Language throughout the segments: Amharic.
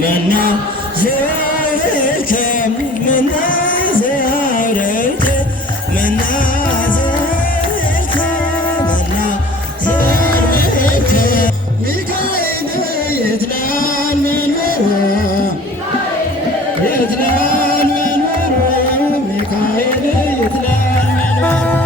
መና ዘወረድከ መና ዘወረድከ መና ዘወረድከ መና ዘወረድከ ሚካኤል የትናን መኖሩ የትናን መኖሩ ሚካኤል የትናን መኖሩ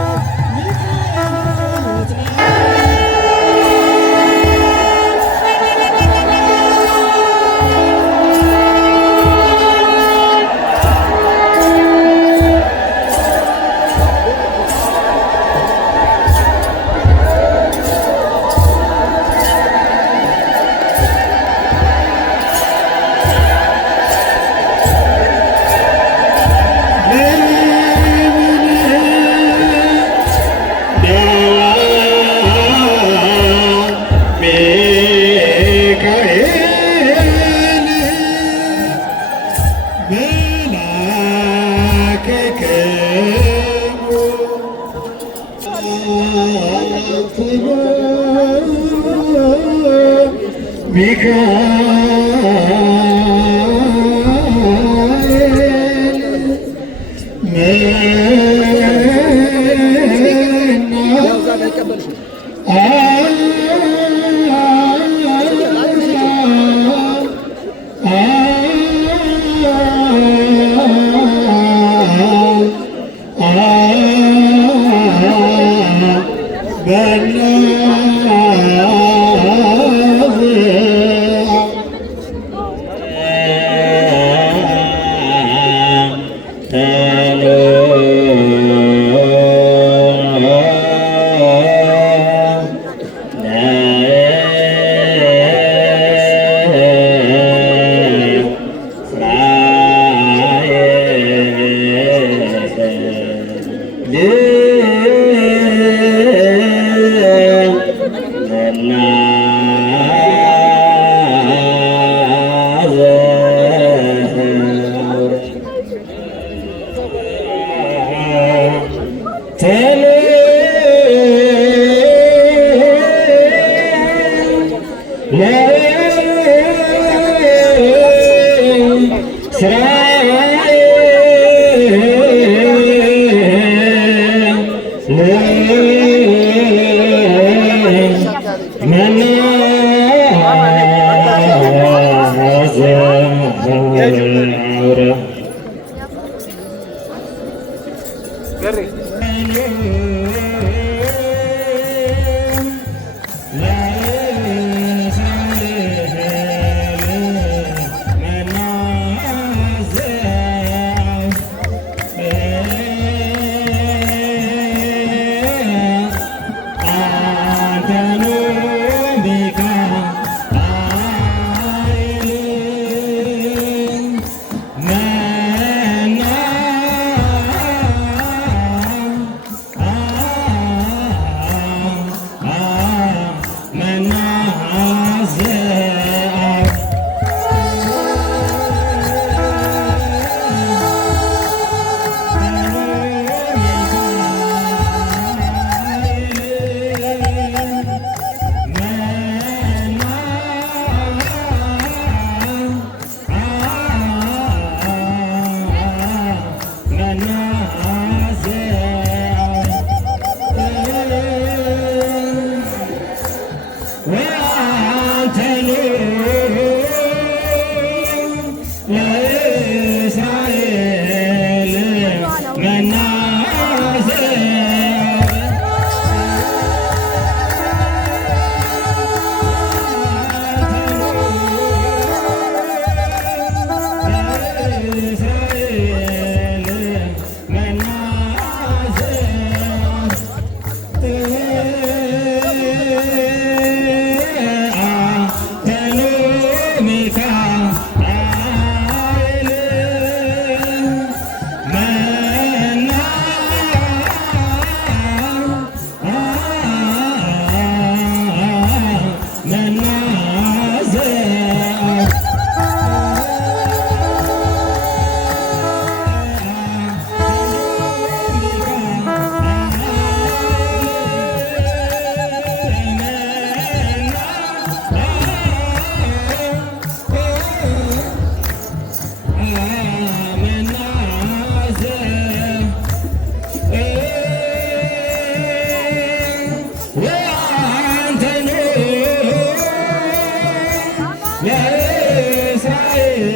ለእስራኤል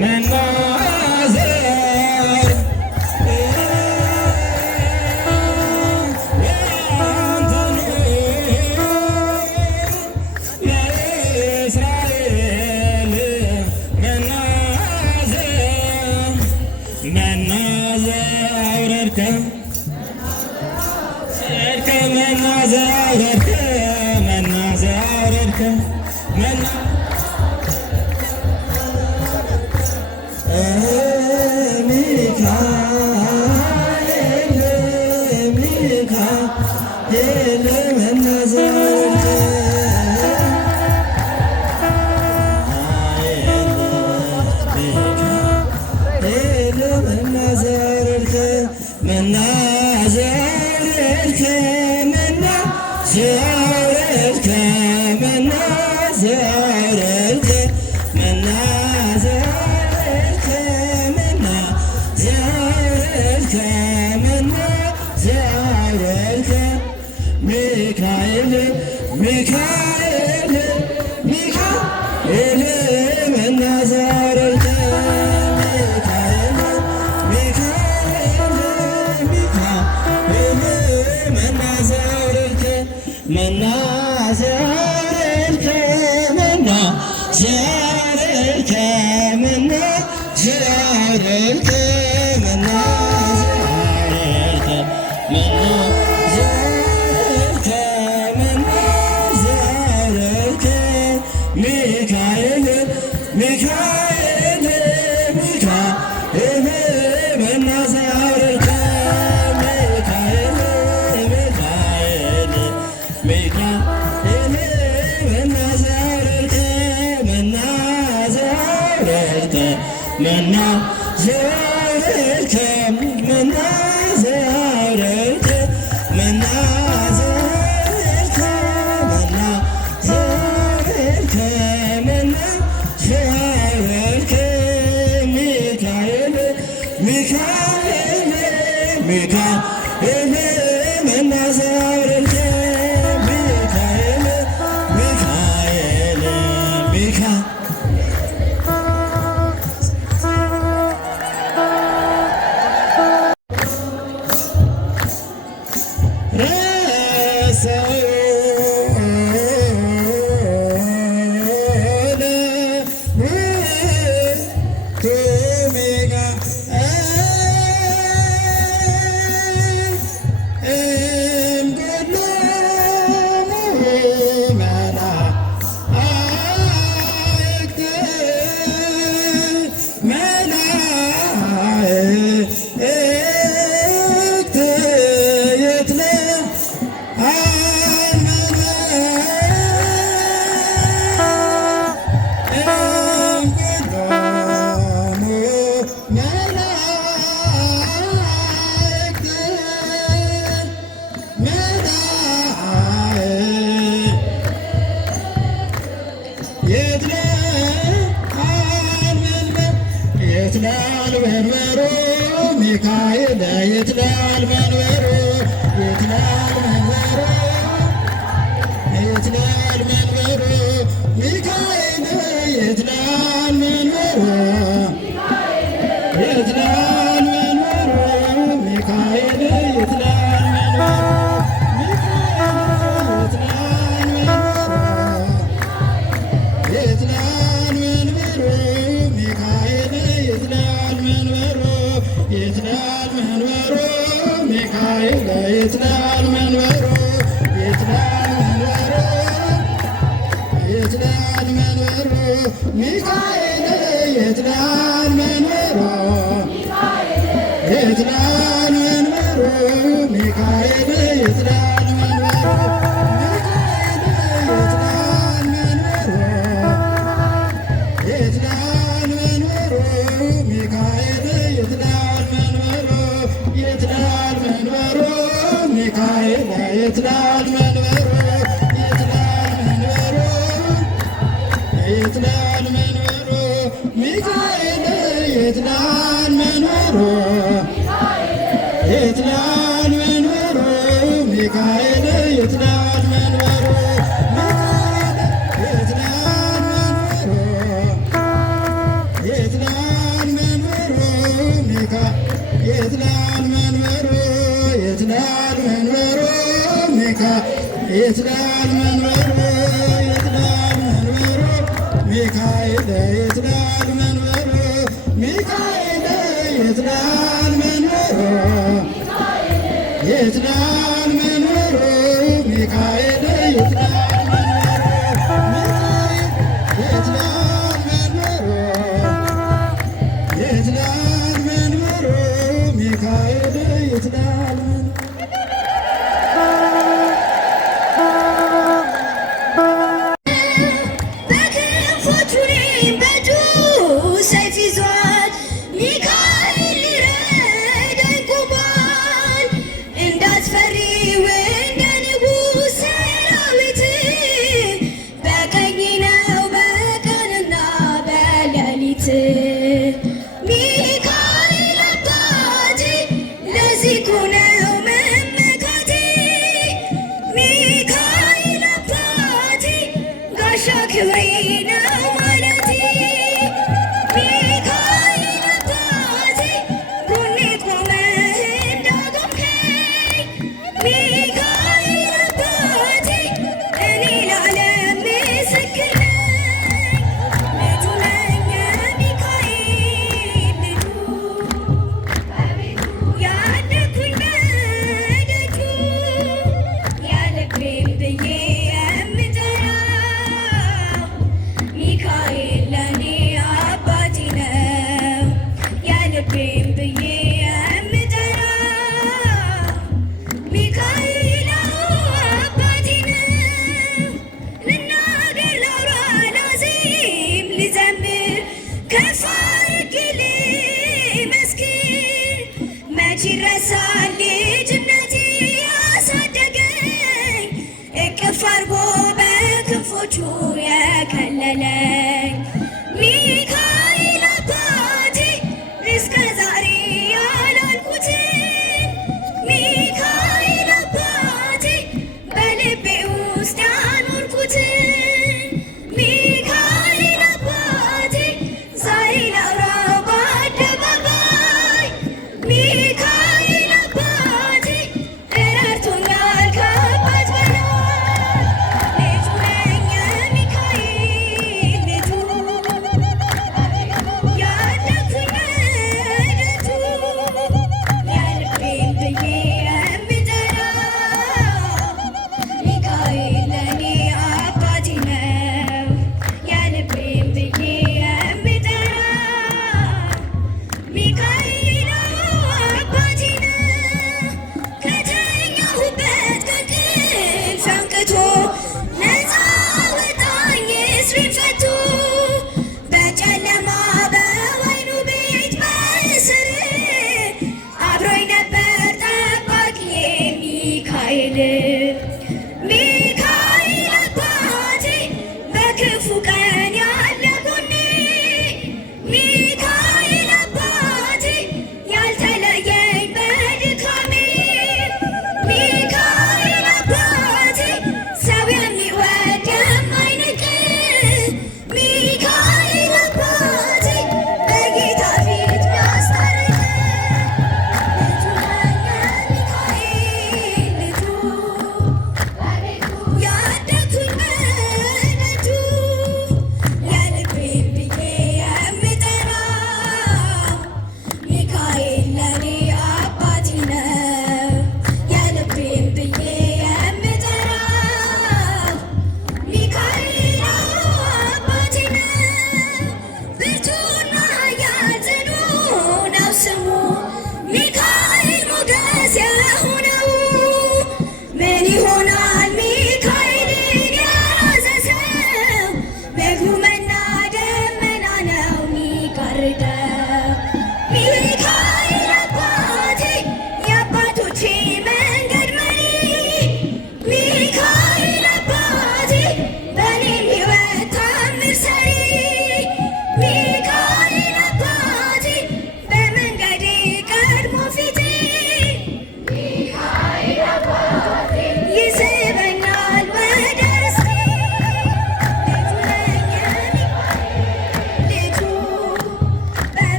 መና ዘር ያንተ ነው ለእስራኤል መና ዘር መና ዘር አውረድከ መና ዘር አውረድከ መና ዘር አውረድከ መና ሚካኤል መና ዘር መና ዘር መና ዘር መና ዘር መና ዘር መና ዘር መና ዘር መና ዘር ሚካኤል ሚካኤል ሚካኤል መና ዘር ሚካኤል ሚካኤል ሚካኤል መና ዘር መና ዘር መና ዘር መና ዘር መና ሚካኤል ሚካኤል ሚካኤል መና ዘር ሚካኤል ሚካኤል ሚካኤል መና ዘር መና ዘር መና ዘር መና ዘር መና ዘር መና ዘር መና ዘር ሚካኤል ሚካኤል ሚካኤል መና ዘር ሚካኤል ሚካኤል ሚካኤል ይትላል መንበሩ ሚካኤል ይትላል መንበሩ ይትላል መንበሩ ይትላል መንበሩ ሚካኤል ይትላል መንበሩ ይትላል መንበሩ ሚካኤል ይትላል መንበሩ ይትላል መንበሩ ሚካኤል ይትላል መንበሩ ይትላል መንበሩ ይትላል መንበሩ ሚካኤል ይትላል መንበሩ ይትላል መንበሩ ሚካኤል ይትላል መንበሩ ይትላል መንበሩ ሚካኤል ይትላል መንበሩ ይትላል መንበሩ ሚካኤል ይትላል መንበሩ ይትላል መንበሩ ሚካኤል ይትላል መንበሩ ይትላል መንበሩ ሚካኤል ይትላል መንበሩ ይትላል ይትላል መንበሩ ይትላል መንበሩ ሚካኤል ይትላል መንበሩ ሚካኤል ይትላል መንበሩ ይትላል መንበሩ ሚካኤል ይትላል መንበሩ ይትላል መንበሩ ይትላል መንበሩ ሚካኤል ይትላል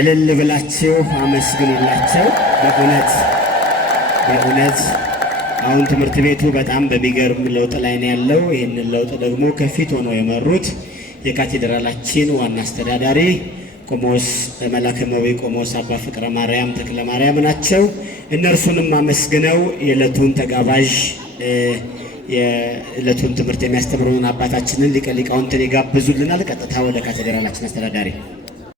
እልል ብላችሁ አመስግኑላቸው። በእውነት አሁን ትምህርት ቤቱ በጣም በሚገርም ለውጥ ላይ ነው ያለው። ይህንን ለውጥ ደግሞ ከፊት ሆነው የመሩት የካቴድራላችን ዋና አስተዳዳሪ ቆሞስ መላከመዊ ቆሞስ አባ ፍቅረ ማርያም ተክለ ማርያም ናቸው። እነርሱንም አመስግነው የዕለቱን ተጋባዥ የዕለቱን ትምህርት የሚያስተምሩን አባታችንን ሊቀ ሊቃውንትን ይጋብዙልናል። ቀጥታ ወደ ካቴድራላችን አስተዳዳሪ